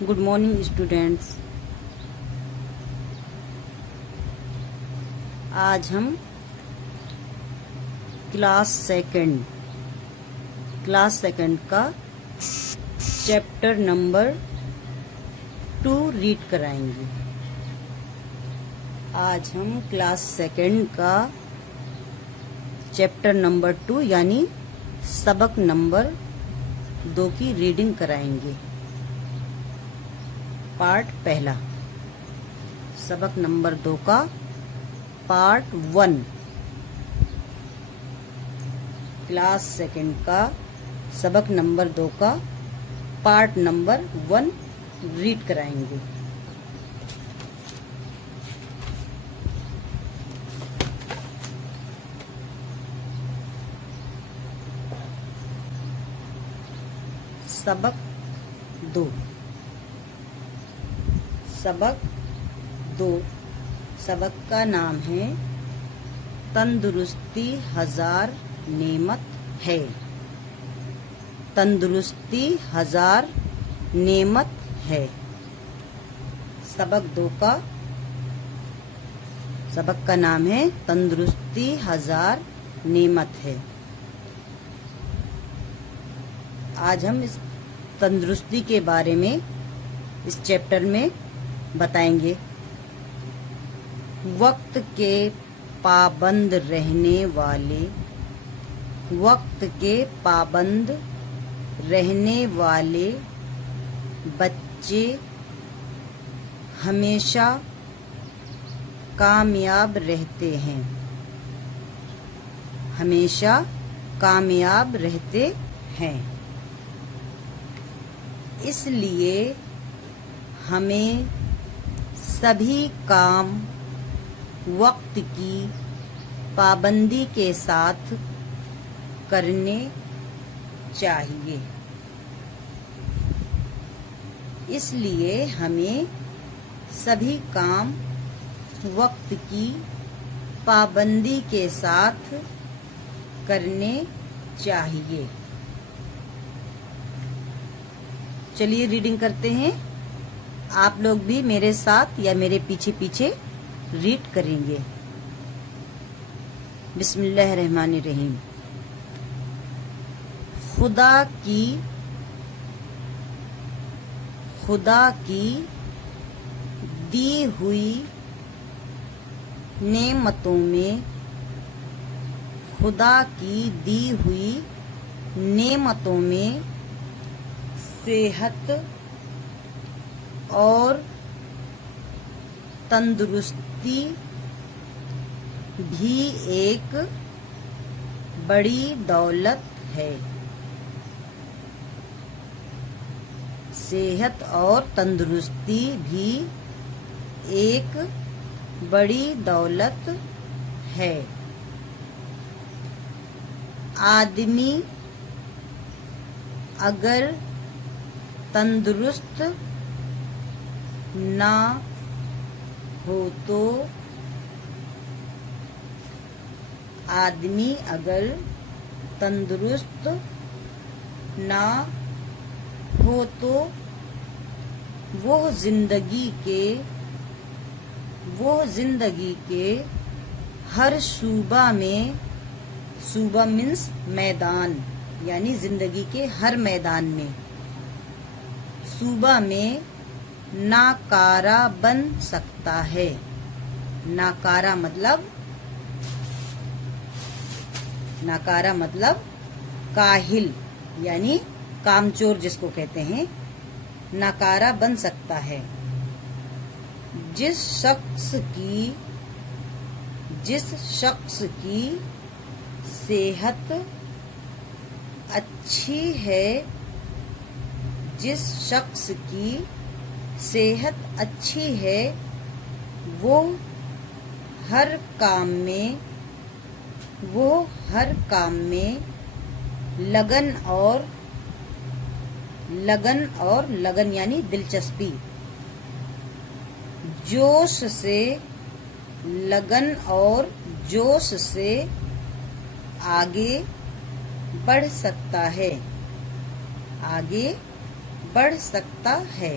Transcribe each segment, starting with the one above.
Good morning students. आज हम class second का चैप्टर नंबर 2 रीड कराएंगे। आज हम क्लास सेकंड का चैप्टर नंबर 2 यानी सबक नंबर 2 की रीडिंग कराएंगे। पार्ट पहला, सबक नंबर 2 का पार्ट 1, क्लास सेकंड का सबक नंबर 2 का पार्ट नंबर 1 रीड कराएंगे। सबक 2 सबक का नाम है तंदुरुस्ती हजार नेमत है। तंदुरुस्ती हजार नेमत है। सबक 2 का सबक का नाम है तंदुरुस्ती हजार नेमत है। आज हम इस तंदुरुस्ती के बारे में इस चैप्टर में बताएंगे। वक्त के पाबंद रहने वाले बच्चे हमेशा कामयाब रहते हैं। हमेशा कामयाब रहते हैं। इसलिए हमें सभी काम वक्त की पाबंदी के साथ करने चाहिए। इसलिए हमें सभी काम वक्त की पाबंदी के साथ करने चाहिए। चलिए रीडिंग करते हैं। आप लोग भी मेरे साथ या मेरे पीछे पीछे रीड करेंगे। बिस्मिल्लाहिर्रहमानिर्रहीम। खुदा की दी हुई नेमतों में सेहत और तंदुरुस्ती भी एक बड़ी दौलत है। सेहत और तंदुरुस्ती भी एक बड़ी दौलत है। आदमी अगर तंदुरुस्त ना हो तो वो जिंदगी के हर शूबा मीन्स मैदान, यानी जिंदगी के हर मैदान में, सूबा में नाकारा बन सकता है। नाकारा मतलब काहिल, यानी कामचोर जिसको कहते हैं, नाकारा बन सकता है। जिस शख्स की सेहत अच्छी है, वो हर काम में लगन यानी दिलचस्पी, जोश से आगे बढ़ सकता है।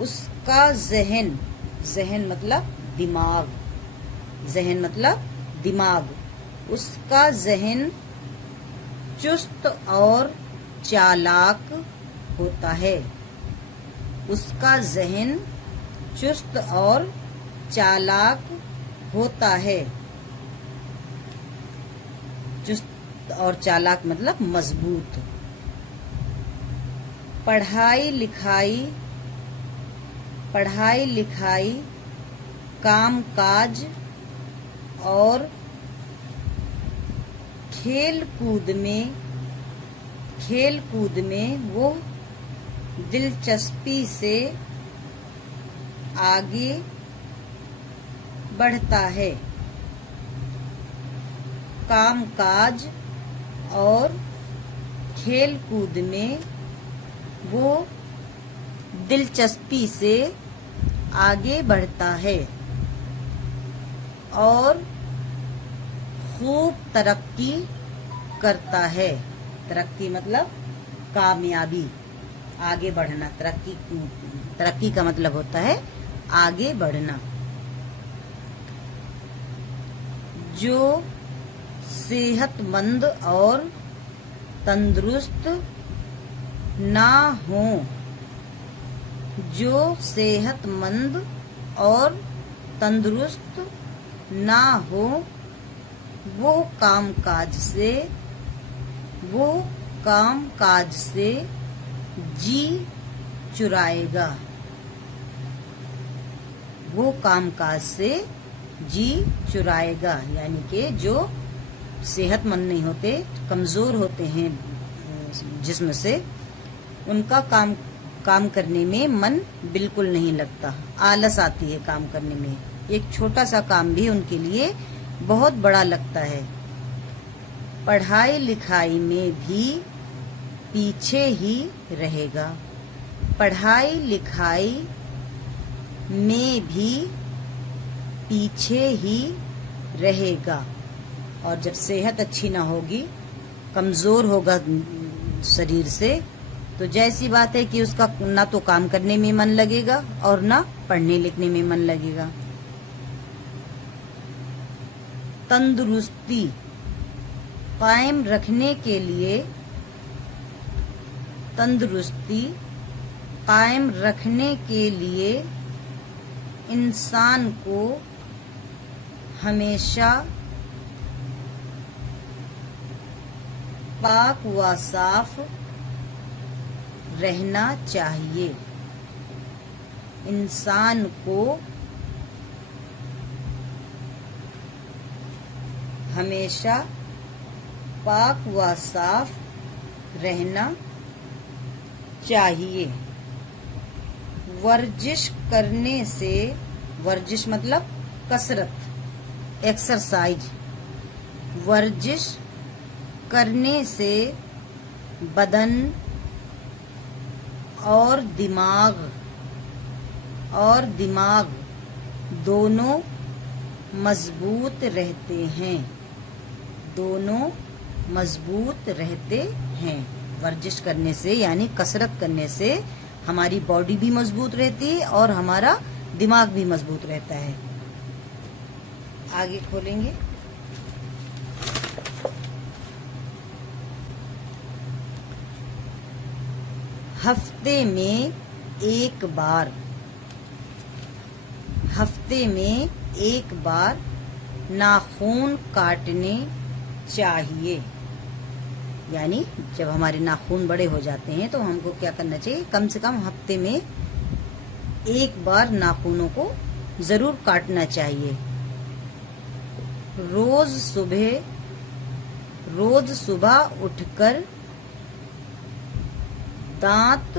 उसका जहन, जहन मतलब दिमाग, जहन मतलब दिमाग, उसका जहन चुस्त और चालाक होता है। उसका जहन चुस्त और चालाक होता है। चुस्त और चालाक मतलब मजबूत। पढ़ाई लिखाई काम काज और खेल कूद में वो दिलचस्पी से आगे बढ़ता है। काम काज और खेल कूद में वो दिलचस्पी से आगे बढ़ता है और खूब तरक्की करता है। तरक्की मतलब कामयाबी, आगे बढ़ना। तरक्की का मतलब होता है आगे बढ़ना। जो सेहतमंद और तंदुरुस्त ना हो, जो सेहतमंद और तंदुरुस्त ना हो, वो काम काज से जी चुराएगा। वो काम काज से जी चुराएगा, यानी कि जो सेहतमंद नहीं होते, कमजोर होते हैं जिस्म से, उनका काम करने में मन बिल्कुल नहीं लगता, आलस आती है काम करने में। एक छोटा सा काम भी उनके लिए बहुत बड़ा लगता है। पढ़ाई लिखाई में भी पीछे ही रहेगा। पढ़ाई लिखाई में भी पीछे ही रहेगा। और जब सेहत अच्छी ना होगी, कमजोर होगा शरीर से, तो जैसी बात है कि उसका ना तो काम करने में मन लगेगा और ना पढ़ने लिखने में मन लगेगा। तंदुरुस्ती कायम रखने के लिए, तंदुरुस्ती कायम रखने के लिए इंसान को हमेशा पाक व साफ रहना चाहिए। इंसान को हमेशा पाक व साफ रहना चाहिए। वर्जिश करने से, वर्जिश मतलब कसरत, एक्सरसाइज, वर्जिश करने से बदन और दिमाग दोनों मजबूत रहते हैं। दोनों मजबूत रहते हैं। वर्जिश करने से यानी कसरत करने से हमारी बॉडी भी मजबूत रहती है और हमारा दिमाग भी मजबूत रहता है। आगे खोलेंगे। हफ्ते में एक बार नाखून काटने चाहिए। यानी जब हमारे नाखून बड़े हो जाते हैं तो हमको क्या करना चाहिए, कम से कम हफ्ते में एक बार नाखूनों को जरूर काटना चाहिए। रोज सुबह उठकर दांत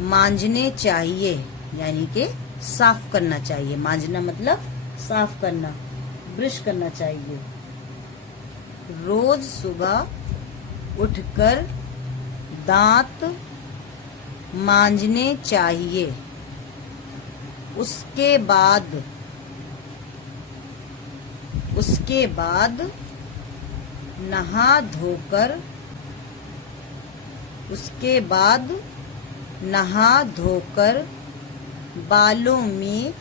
मांजने चाहिए, यानी कि साफ करना चाहिए। मांजना मतलब साफ करना, ब्रश करना चाहिए। रोज सुबह उठकर दांत मांजने चाहिए। उसके बाद नहा धोकर बालों में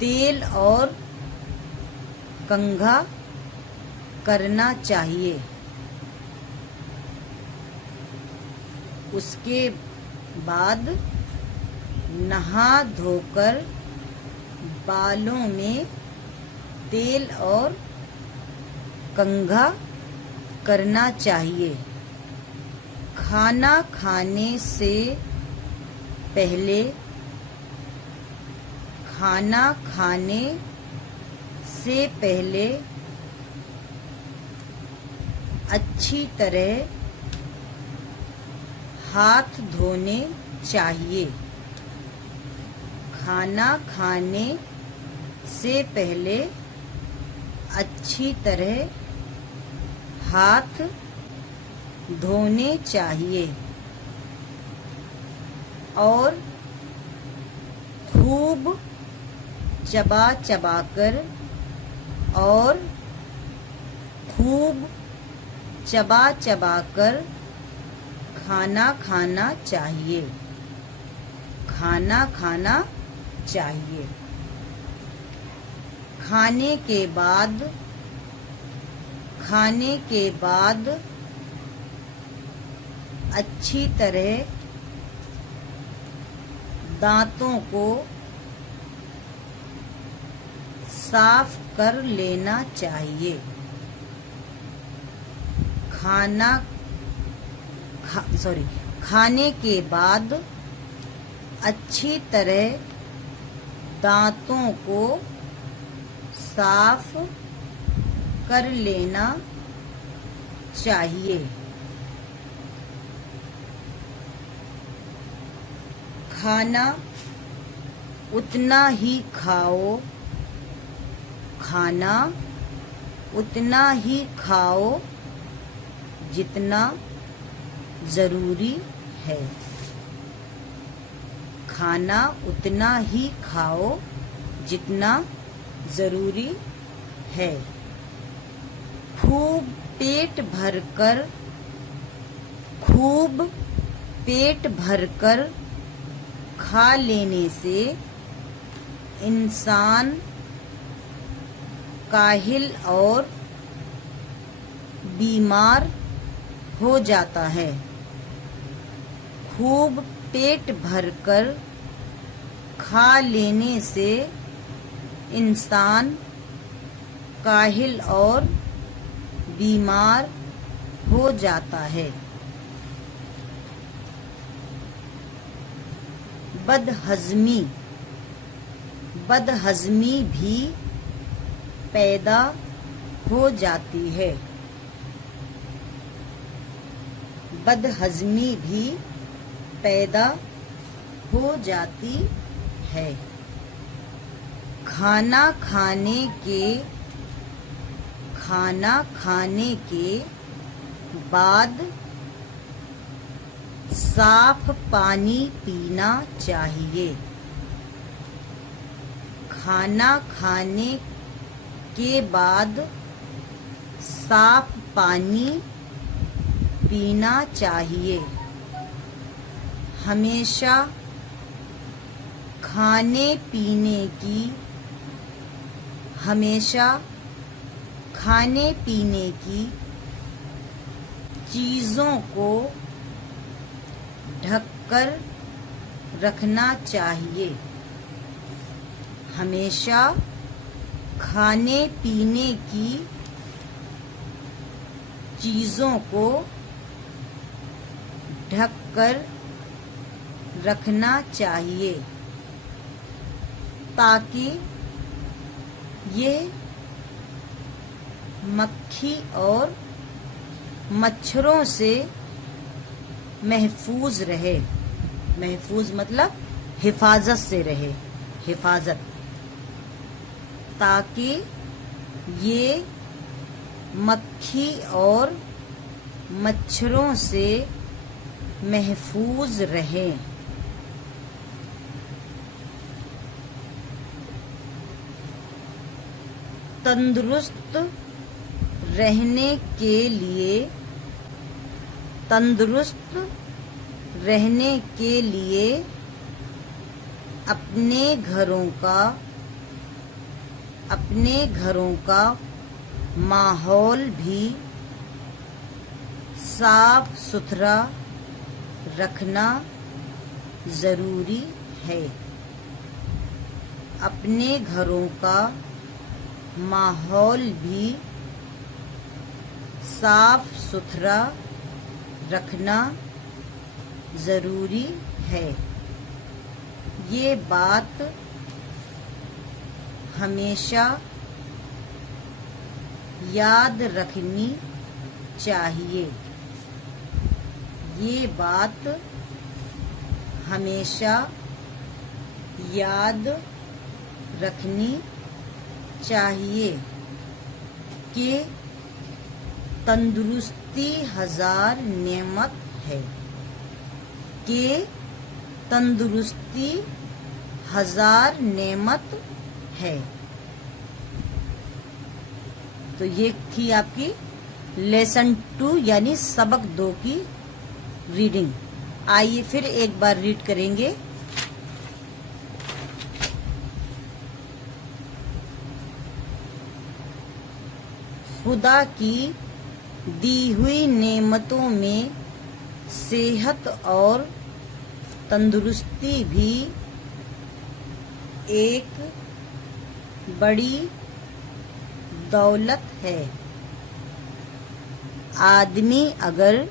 तेल और कंघा करना चाहिए। उसके बाद नहा धोकर बालों में तेल और कंघा करना चाहिए। खाना खाने से पहले अच्छी तरह हाथ धोने चाहिए। खाना खाने से पहले अच्छी तरह हाथ धोने चाहिए और खूब चबा चबा कर खाना खाना चाहिए। खाने के बाद अच्छी तरह दांतों को साफ कर लेना चाहिए। खाने के बाद अच्छी तरह दांतों को साफ कर लेना चाहिए। खाना उतना ही खाओ जितना जरूरी है। खाना उतना ही खाओ जितना जरूरी है। खूब पेट भरकर खा लेने से इंसान काहिल और बीमार हो जाता है। खूब पेट भरकर खा लेने से इंसान काहिल और बीमार हो जाता है। बदहज़मी भी पैदा हो जाती है। बदहज़मी भी पैदा हो जाती है। खाना खाने के बाद साफ पानी पीना चाहिए। खाना खाने के बाद साफ पानी पीना चाहिए। हमेशा खाने पीने की चीज़ों को ढककर रखना चाहिए। हमेशा खाने पीने की चीज़ों को ढककर रखना चाहिए ताकि ये मक्खी और मच्छरों से महफूज रहे। महफूज मतलब हिफाजत से रहे, हिफाजत, ताकि ये मक्खी और मच्छरों से महफूज रहे। तंदुरुस्त रहने के लिए अपने घरों का माहौल भी साफ सुथरा रखना जरूरी है। अपने घरों का माहौल भी साफ सुथरा रखना जरूरी है। ये बात हमेशा याद रखनी चाहिए। ये बात हमेशा याद रखनी चाहिए कि तंदुरुस्ती हजार नेमत है। कि तंदुरुस्ती हजार नेमत है। तो ये थी आपकी लेसन 2 यानी सबक 2 की रीडिंग। आइए फिर एक बार रीड करेंगे। खुदा की दी हुई नेमतों में सेहत और तंदुरुस्ती भी एक बड़ी दौलत है। आदमी अगर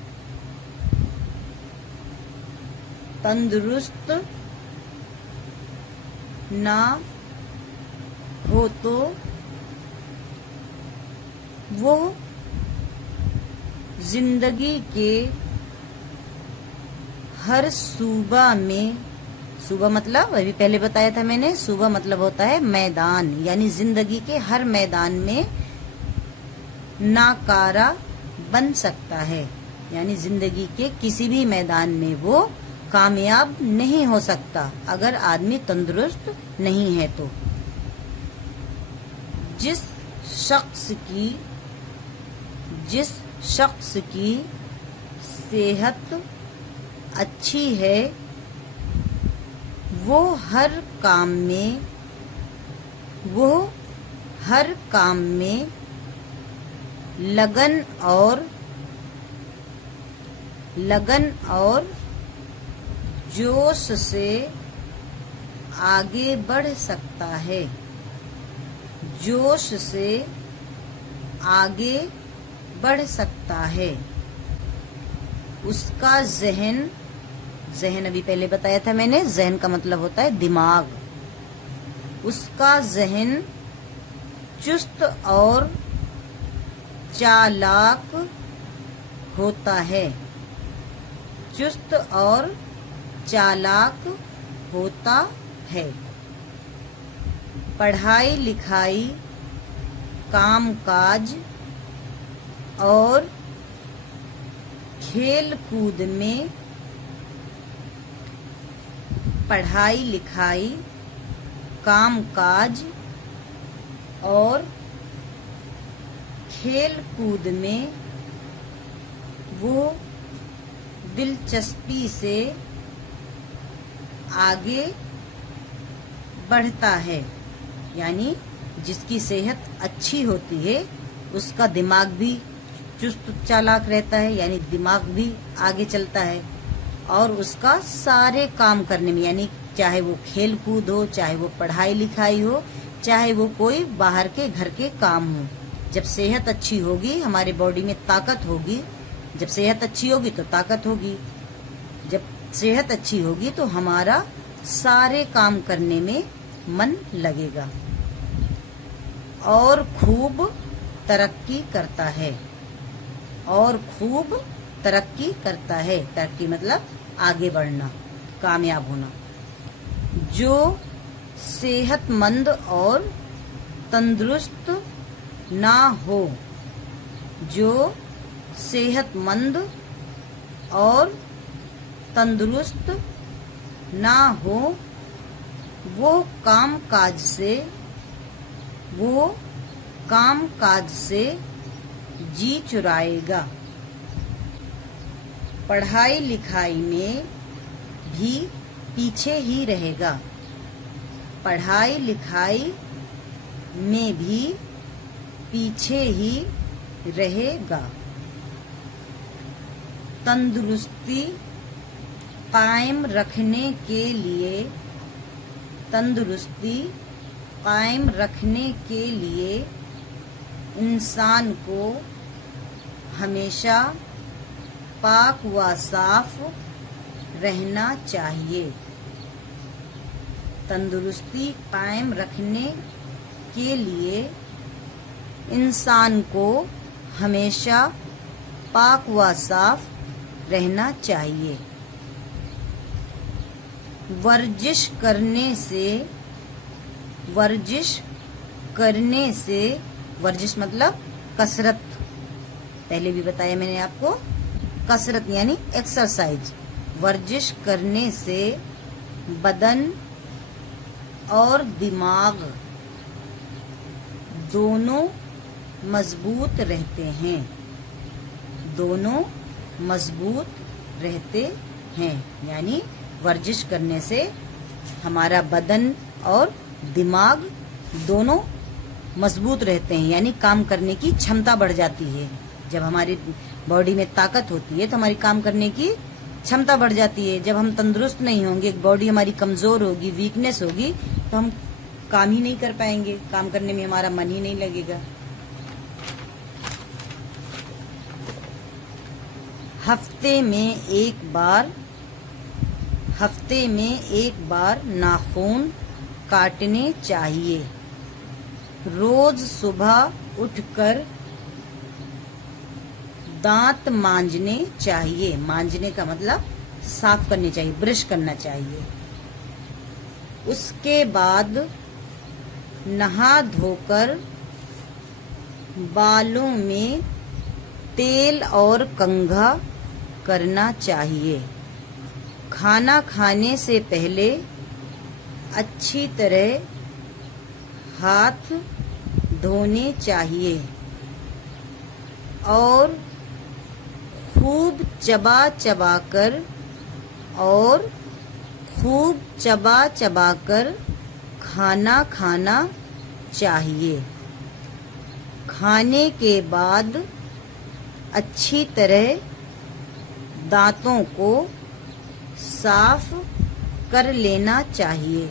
तंदुरुस्त ना हो तो वो जिंदगी के हर सूबा में, सूबा मतलब अभी पहले बताया था मैंने, सूबा मतलब होता है मैदान, यानी जिंदगी के हर मैदान में नाकारा बन सकता है। यानी जिंदगी के किसी भी मैदान में वो कामयाब नहीं हो सकता अगर आदमी तंदुरुस्त नहीं है तो। जिस शख्स की सेहत अच्छी है वो हर काम में लगन और जोश से आगे बढ़ सकता है। जोश से आगे बढ़ सकता है। उसका जहन अभी पहले बताया था मैंने, जहन का मतलब होता है दिमाग। उसका जहन चुस्त और चालाक होता है। चुस्त और चालाक होता है। पढ़ाई लिखाई, कामकाज और खेल कूद में, पढ़ाई लिखाई, कामकाज और खेल कूद में वो दिलचस्पी से आगे बढ़ता है। यानी जिसकी सेहत अच्छी होती है उसका दिमाग भी चुस्त चालाक रहता है, यानी दिमाग भी आगे चलता है और उसका सारे काम करने में, यानी चाहे वो खेल कूद हो, चाहे वो पढ़ाई लिखाई हो, चाहे वो कोई बाहर के घर के काम हो। जब सेहत अच्छी होगी हमारे बॉडी में ताकत होगी। जब सेहत अच्छी होगी तो ताकत होगी। जब सेहत अच्छी होगी तो हमारा सारे काम करने में मन लगेगा और खूब तरक्की करता है। और खूब तरक्की करता है। तरक्की मतलब आगे बढ़ना, कामयाब होना। जो सेहतमंद और तंदुरुस्त ना हो, जो सेहतमंद और तंदुरुस्त ना हो वो काम काज से जी चुराएगा। पढ़ाई लिखाई में भी पीछे ही रहेगा। पढ़ाई लिखाई में भी पीछे ही रहेगा। तंदुरुस्ती कायम रखने के लिए इंसान को हमेशा पाक व साफ रहना चाहिए। तंदुरुस्ती कायम रखने के लिए इंसान को हमेशा पाक व साफ रहना चाहिए। वर्जिश करने से वर्जिश मतलब कसरत, पहले भी बताया मैंने आपको, कसरत यानी एक्सरसाइज। वर्जिश करने से बदन और दिमाग दोनों मजबूत रहते हैं। यानी वर्जिश करने से हमारा बदन और दिमाग दोनों मजबूत रहते हैं, यानी काम करने की क्षमता बढ़ जाती है। जब हमारी बॉडी में ताकत होती है तो हमारी काम करने की क्षमता बढ़ जाती है। जब हम तंदुरुस्त नहीं होंगे, बॉडी हमारी कमजोर होगी, वीकनेस होगी, तो हम काम ही नहीं कर पाएंगे, काम करने में हमारा मन ही नहीं लगेगा। हफ्ते में एक बार नाखून काटने चाहिए। रोज सुबह उठकर दांत मांजने चाहिए। मांजने का मतलब साफ करने चाहिए, ब्रश करना चाहिए। उसके बाद नहा धोकर बालों में तेल और कंघा करना चाहिए। खाना खाने से पहले अच्छी तरह हाथ धोने चाहिए और खूब चबा चबा कर खाना खाना चाहिए। खाने के बाद अच्छी तरह दांतों को साफ कर लेना चाहिए।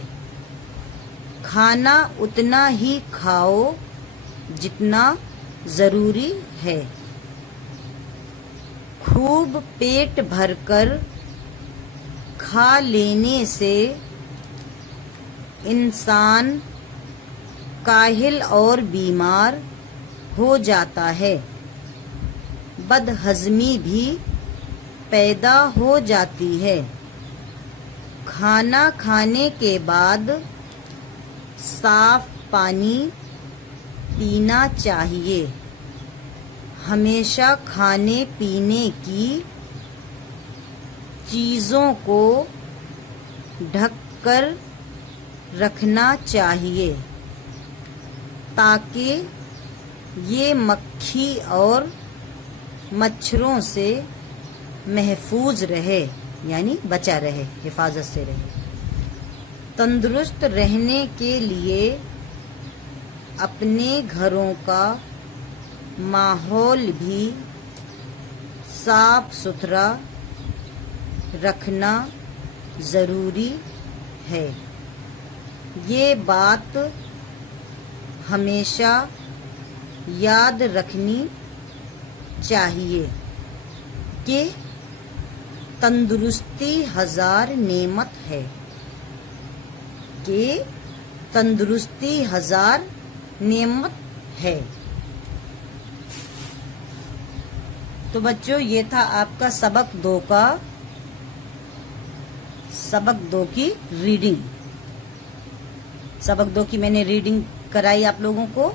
खाना उतना ही खाओ जितना जरूरी है। खूब पेट भरकर खा लेने से इंसान काहिल और बीमार हो जाता है। बदहजमी भी पैदा हो जाती है। खाना खाने के बाद साफ पानी पीना चाहिए। हमेशा खाने पीने की चीज़ों को ढककर रखना चाहिए ताकि ये मक्खी और मच्छरों से महफूज रहे, यानी बचा रहे, हिफाजत से रहे। तंदुरुस्त रहने के लिए अपने घरों का माहौल भी साफ सुथरा रखना ज़रूरी है। ये बात हमेशा याद रखनी चाहिए कि तंदुरुस्ती 1000 नेमत है। कि तंदुरुस्ती 1000 नेमत है। तो बच्चों, ये था आपका सबक 2 की रीडिंग। सबक 2 की मैंने रीडिंग कराई आप लोगों को।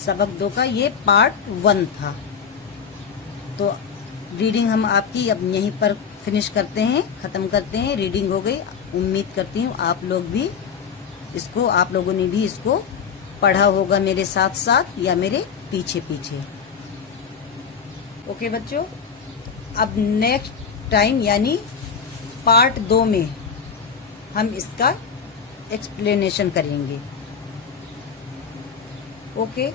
सबक 2 का ये पार्ट 1 था। तो रीडिंग हम आपकी अब यहीं पर फिनिश करते हैं, खत्म करते हैं। रीडिंग हो गई। उम्मीद करती हूँ आप लोगों ने भी इसको पढ़ा होगा मेरे साथ साथ या मेरे पीछे पीछे। ओके बच्चों, अब नेक्स्ट टाइम यानी पार्ट 2 में हम इसका एक्सप्लेनेशन करेंगे। ओके।